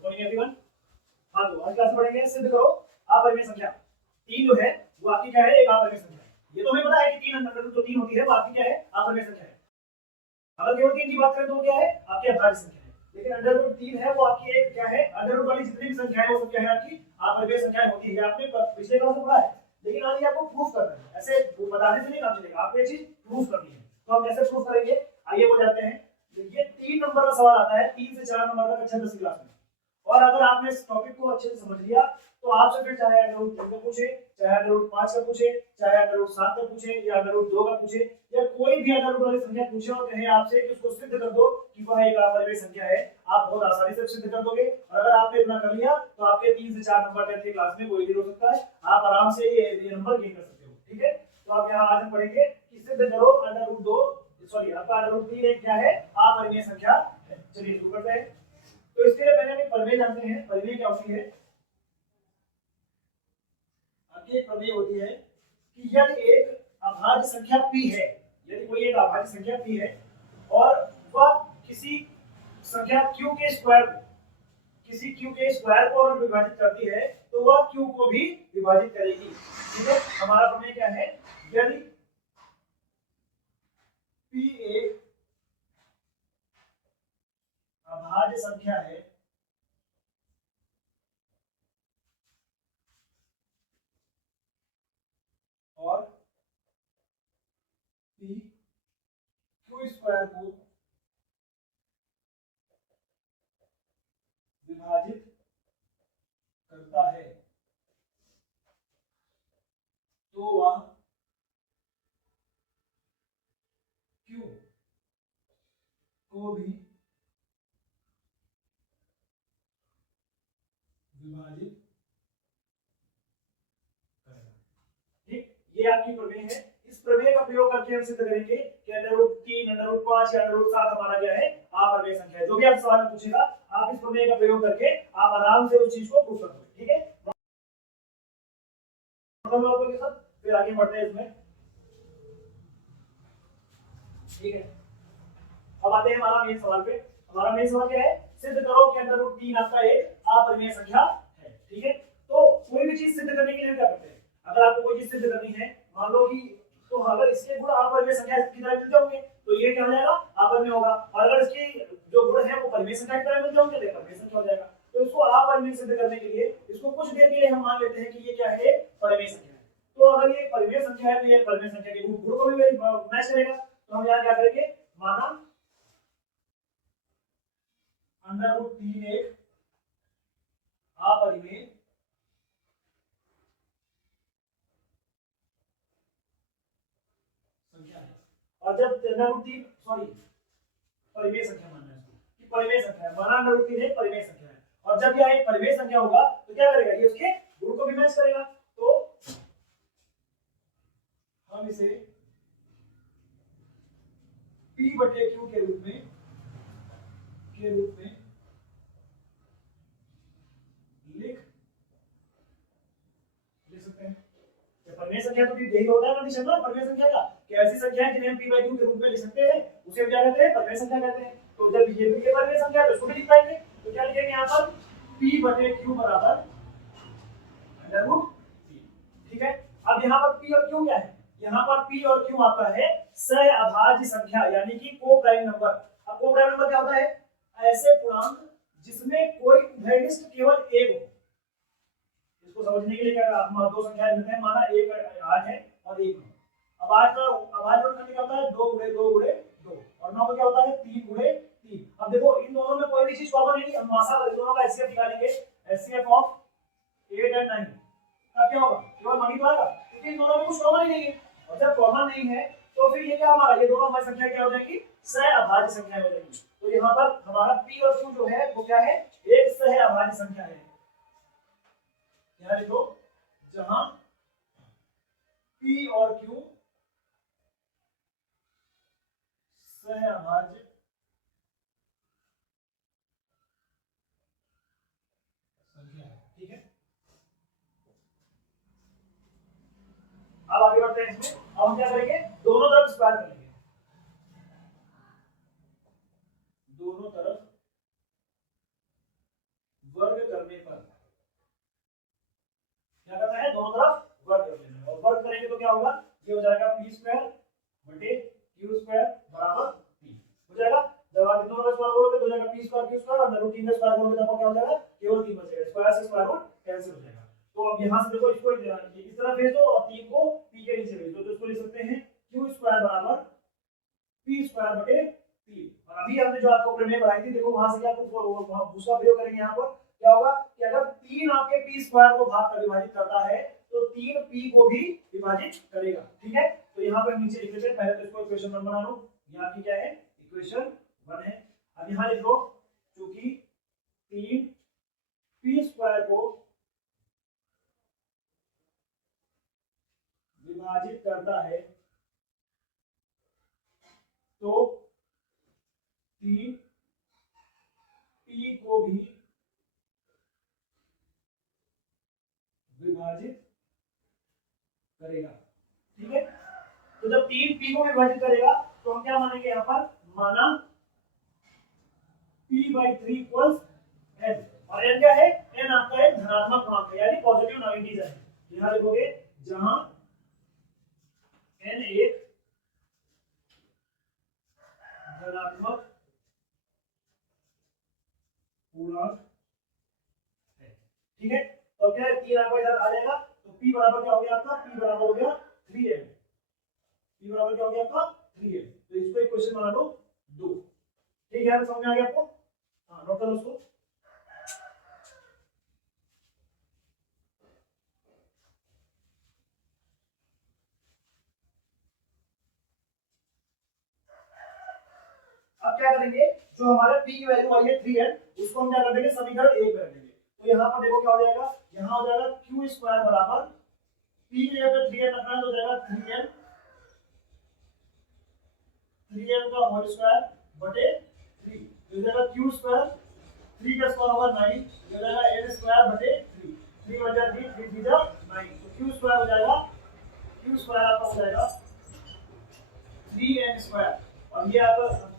Good morning everyone. हाँ तो आज क्लास में पढ़ेंगे सिद्ध करो अपरिमेय संख्या। तीन जो है वो आपकी क्या है, एक अपरिमेय संख्या है। ये तो हमें पता है कि तीन अंडर रूट जो तीन होती है वो आपकी क्या है, अपरिमेय संख्या है। अगर केवल तीन की बात करें तो क्या है, आपकी अभाज्य संख्या है। लेकिन अंडर रूट तीन है वो आपकी एक क्या है, अंडर रूट वाली जितनी भी संख्या है वो सब क्या है, आपकी अपरिमेय संख्याएं होती है। आपने पिछले क्लास में पढ़ा है, लेकिन आज ये आपको प्रूफ करना है। ऐसे बताने से नहीं काम चलेगा, आपको ये चीज प्रूफ करनी है। तो हम कैसे प्रूफ करेंगे, आइए वो जाते हैं। देखिए 3 नंबर का सवाल आता है, 3 से 4 नंबर का कक्षा 10 क्लास में। और अगर आपने इस टॉपिक को अच्छे से समझ लिया तो आपसे फिर चाहे अंडर रूट 3 का पूछे, चाहे अंडर रूट 5 का पूछे, चाहे अंडर रूट 7 का पूछे, या अंडर रूट 2 का पूछे, या कोई भी अंडर रूट वाली संख्या पूछे और कहे आपसे कि उसको सिद्ध कर दो कि वह एक अपरिमेय संख्या है, आप बहुत आसानी से सिद्ध कर दोगे। और अगर आपने इतना कर लिया तो आपके 3 से 4 नंबर 10th क्लास में कोई भी हो सकता है, आप आराम से ये नंबर गेन कर सकते हो। ठीक है, तो आप यहां आज हम पढ़ेंगे कि सिद्ध करो अंडर रूट 2 सॉरी आपका अंडर रूट 3 एक क्या है, अपरिमेय संख्या है। चलिए शुरू करते हैं। तो इसके लिए पहले हम एक प्रमेय जानते हैं। प्रमेय क्या होती है, आपकी एक प्रमेय होती है कि यदि एक अभाज्य संख्या p है, यदि कोई एक अभाज्य संख्या p है और वह किसी संख्या q के स्क्वायर को, किसी q के स्क्वायर को अगर विभाजित करती है तो वह q को भी विभाजित करेगी। ठीक है, हमारा प्रमेय क्या है, यदि p एक अभाज्य संख्या है और p q स्क्वायर को विभाजित करता है तो वह q को भी विभाजित करेगा। ठीक, ये आपकी प्रमेय है। इस प्रमेय का प्रयोग करके हम सिद्ध करेंगे कि अंडर रूट 3, अंडर रूट 5 या अंडर रूट 7 हमारा क्या है, अपरिमेय संख्या है। जो भी आप सवाल में पूछेगा आप इस प्रमेय का प्रयोग करके आप आराम से उस चीज को प्रूव कर दोगे। ठीक है, आपके साथ फिर आगे बढ़ते हैं इसमें। ठीक है, अब आते हैं हमारा मेन सवाल पे। हमारा मेन सवाल क्या है, सिद्ध करो कि अंडर रूट 3 आपका एक अपरिमेय संख्या है। ठीक है, तो कोई भी चीज सिद्ध करने के लिए क्या करते हैं, अगर आपको कोई चीज सिद्ध करनी है, मान लो कि तो अगर इसके गुण अपरिमेय संख्या की तरह मिल जाओगे तो ये क्या हो जाएगा, अपरिमेय होगा। और अगर इसके जो गुण है वो परिमेय संख्या की तरह मिल जाओगे तो परिमेय संख्या हो जाएगा। तो इसको अपरिमेय सिद्ध करने के लिए इसको कुछ देर के लिए हम मान लेते हैं कि ये क्या है, परिमेय संख्या है। तो अगर ये परिमेय संख्या है तो ये परिमेय संख्या के गुण को भी मैच करेगा। तो हम यहाँ क्या करेंगे, माना अंडर रूट 3 एक अपरिमेय संख्या है। और जब अंडर रूट 3 सॉरी परिमेय संख्या मानना है इसको कि परिमेय संख्या है, माना अंडर रूट 3 एक परिमेय संख्या है। और जब यह एक परिमेय संख्या होगा तो क्या करेगा, ये उसके गुण को भी मैच करेगा। तो हम इसे p बटे q के रूप में लिख सकते हैं। परिमेय संख्या तो यही होता है कंडीशन ना परिमेय संख्या का, कि ऐसी संख्या है जिन्हें हम p by q के रूप में लिख सकते हैं, उसे क्या कहते हैं, परिमेय संख्या कहते हैं। तो जब ये भी परिमेय संख्या है तो इसको भी लिख पाएंगे। तो क्या लिखेंगे यहाँ पर, p बटे q बराबर अंडर रूट 3। ठीक है, अब यहाँ पर p और q क्या है, यहाँ पर p और q आपका है सह अभाज्य संख्या यानी कि को प्राइम नंबर। अब को प्राइम नंबर क्या होता है, ऐसे पूर्णांक जिसमें कोई उभयनिष्ठ केवल एक हो। इसको समझने के लिए क्या हम दो संख्याएं लेते हैं, माना एक 8 है और एक 9। अब 8 का अभाज्य करने क्या होता है, 2 गुणे 2 गुणे 2, और 9 का क्या होता है 3 गुणे 3। अब देखो इन दोनों में कोई भी चीज कॉमन नहीं है, हम मासा दोनों का एचसीएफ निकालेंगे। एचसीएफ ऑफ 8 एंड 9 का क्या होगा, केवल मान ही तो आएगा, क्योंकि इन दोनों में कुछ कॉमन ही नहीं है। और जब कॉमन नहीं है तो फिर ये क्या हमारा, ये दोनों हमारी संख्या क्या हो जाएगी, सह अभाज्य संख्या हो जाएगी। तो यहाँ पर हमारा p और q जो है वो क्या है, एक सह अभाज्य संख्या है। यहाँ लिखो, जहां p और q सहअभाज्य संख्या है। ठीक है, अब आगे बढ़ते हैं इसमें। अब हम क्या करेंगे, दोनों तरफ स्क्वायर कर लेंगे, दोनों तरफ क्या होगा, ये हो जाएगा p स्क्वायर बटे q स्क्वायर बराबर p हो जाएगा। जब आप इन दोनों का स्क्वायर करोगे तो हो जाएगा p स्क्वायर q स्क्वायर और अंडर रूट 3 का स्क्वायर करोगे तो आपका क्या हो जाएगा, केवल 3 बचेगा, स्क्वायर से स्क्वायर रूट कैंसिल हो जाएगा। तो अब यहां से देखो इसको इस तरफ भेज दो और 3 को p के नीचे भेज दो, तो इसको लिख सकते हैं q स्क्वायर बराबर p स्क्वायर बटे 3। और अभी हमने जो आपको प्रमेय बनाई थी, देखो वहां से क्या आपको दूसरा प्रयोग करेंगे, यहाँ पर क्या होगा कि अगर 3 आपके p स्क्वायर को भाग कर विभाजित करता है तो 3 p को भी विभाजित करेगा, ठीक है। तो यहाँ पर नीचे लिख लेते हैं, पहले तो इसको इक्वेशन 1 बना लो, यहाँ की क्या है इक्वेशन 1 है। अब यहाँ लिख लो क्योंकि 3 p स्क्वायर को विभाजित करता है तो 3 p को भी विभाजित करेगा, ठीक है। तो जब 3 p को विभाजित करेगा तो हम क्या मानेंगे, यहाँ पर माना p/3 इक्वल्स n, और n क्या है, n आपका एक धनात्मक पूर्णांक है यानी पॉजिटिव नॉन इंटीजर है। यहाँ लिखोगे जहां n एक धनात्मक पूर्णांक है, ठीक है। तो क्या है, 3 आपका इधर आ जाएगा तो p बराबर क्या हो गया आपका, p बराबर हो गया 3n, p बराबर क्या हो गया आपका 3n। तो इसको इक्वेशन बना लो 2, ठीक है, समझ में आ गया आपको, हाँ नोट करो उसको। अब क्या करेंगे, जो हमारे p की वैल्यू आई है 3n, उसको हम क्या कर देंगे समीकरण 1 में रख देंगे। तो यहाँ पर देखो क्या हो जाएगा, यहाँ हो जाएगा q स्क्वायर बराबर p की जगह पे 3n रखना है तो हो जाएगा 3n का होल स्क्वायर बटे 3, तो हो जाएगा q स्क्वायर, 3 का स्क्वायर होगा 9, हो जाएगा n स्क्वायर बटे 3, 3 बचा 3, 3 3 जा 9, तो q स्क्वायर हो जाएगा, q स्क्वायर आपका हो जाएगा 3n स्क्वायर, और ये आप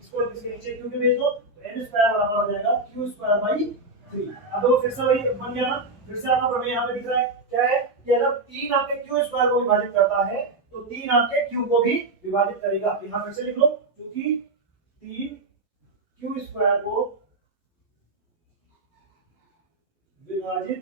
इसको इसके नीचे q के भेज दो तो n स्क्वायर बराबर हो जाएगा q स्क्वायर बाई 3। अब देखो फिर से वही बन गया ना, फिर से आपका प्रमेय यहाँ पे दिख रहा है, क्या है कि अगर 3 आपके q स्क्वायर को विभाजित करता है तो 3 आपके q को भी विभाजित करेगा। तो यहाँ फिर से लिख लो क्योंकि 3 q स्क्वायर को विभाजित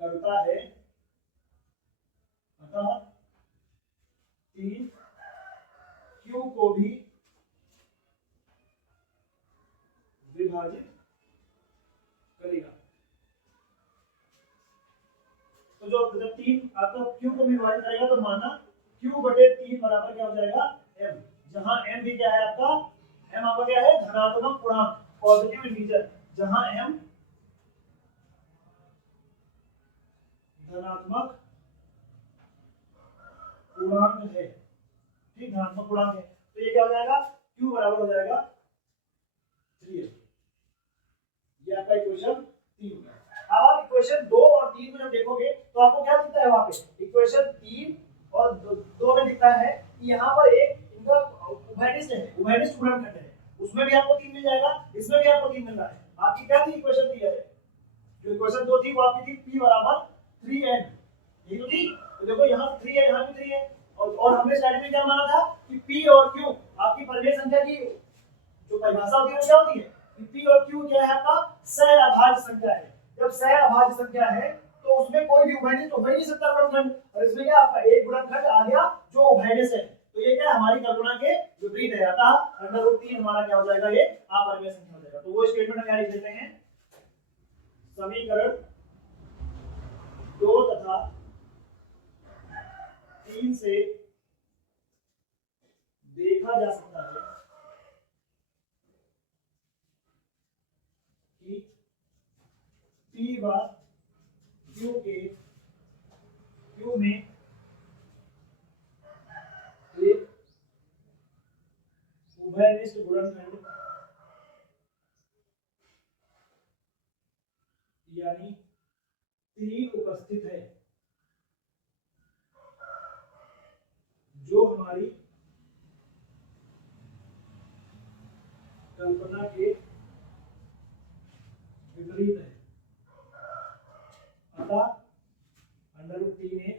करता है अतः 3 q को भी विभाजित करेगा। तो जो जब 3 आपका q को विभाजित करेगा तो माना q बटे 3 बराबर क्या हो जाएगा m, जहां m भी क्या है आपका, m आपका क्या है धनात्मक पूर्णांक पॉजिटिव इंटीजर, जहां m धनात्मक पूर्णांक है, ठीक धनात्मक पूर्णांक है। तो ये क्या हो जाएगा, q बराबर हो जाएगा 3, ये आपका इक्वेशन 3 है। अब आप इक्वेशन 2 और 3 को जब देखोगे तो आपको क्या दिखता है, वहां पे इक्वेशन 3 और 2 में दिखता है कि यहाँ पर एक इनका उभयनिष्ठ है, उभयनिष्ठ गुणनखंड है, उसमें भी आपको 3 मिल जाएगा, इसमें भी आपको 3 मिल रहा है। आपकी क्या थी इक्वेशन क्लियर है, जो इक्वेशन 2 थी वो आपकी थी p बराबर 3n, ये तो थी। तो देखो यहाँ 3 है, यहाँ भी 3 है, और हमने स्टार्टिंग में क्या माना था कि p और q आपकी परिमेय संख्या की जो परिभाषा होती है वो क्या होती है, p और q क्या है आपका सहअभाज्य संख्या है। जब सहअभाज्य संख्या है तो उसमें कोई भी उभयनिष्ठ हो ही नहीं सकता गुणनखंड, और इसमें क्या आपका एक गुणनखंड आ गया जो उभयनिष्ठ है। तो ये क्या हमारी कल्पना के विपरीत है, अतः अंडर रूट 3 हमारा क्या हो जाएगा, ये अपरिमेय संख्या हो जाएगा। तो वो स्टेटमेंट हम यहाँ लिख देते हैं, समीकरण 2 तथा 3 से देखा जा सकता है कि p व q के q में एक उभयनिष्ठ गुणनखंड यानी 3 उपस्थित है, जो हमारी कल्पना के विपरीत है। अतः अंडर रूट 3 एक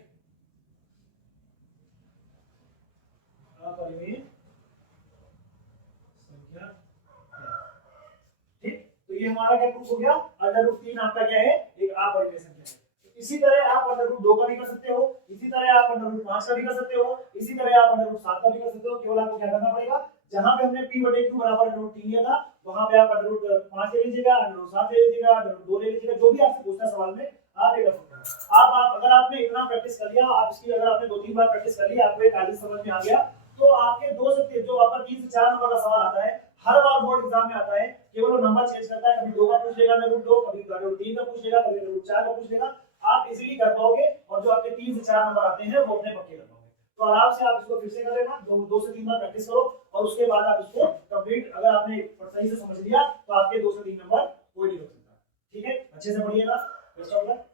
ये हमारा क्या प्रूफ हो गया, √3 आपका क्या है, एक अपरिमेय संख्या है। इसी तरह आप √2 का भी कर सकते हो, इसी तरह आप √5 का भी कर सकते हो, इसी तरह आप √7 का भी कर सकते हो। केवल आपको क्या करना पड़ेगा, जहां पे हमने p/q बराबर √3 लिया था वहां पे आप √5 ले लीजिएगा, √7 ले लीजिएगा, √2 ले लीजिएगा, जो भी आपसे पूछता है सवाल में आप ये कर सकते हो। आप अगर आपने इतना प्रैक्टिस कर लिया, आप इसकी अगर आपने 2-3 बार प्रैक्टिस कर ली, आपको एक आदि समझ में आ गया, तो आपके 2 से जो आपका 3 से 4 नंबर का सवाल आता है, हर बार बोर्ड एग्जाम में आता है, केवल वो नंबर चेंज करता है, कभी 2 का पूछ लेगा √2, कभी √3 का पूछ लेगा, कभी √4 का पूछ लेगा। आप इजीली कर पाओगे और जो आपके 3 से 4 नंबर आते हैं वो अपने पक्के कर पाओगे। तो आराम से आप इसको फिर से कर लेना, 2 से 3 बार प्रैक्टिस करो और उसके बाद आप इसको कंप्लीट, अगर आपने सही से समझ लिया तो आपके 2 से 3 नंबर कोई नहीं हो सकता। ठीक है, अच्छे से पढ़िएगा। Best of luck.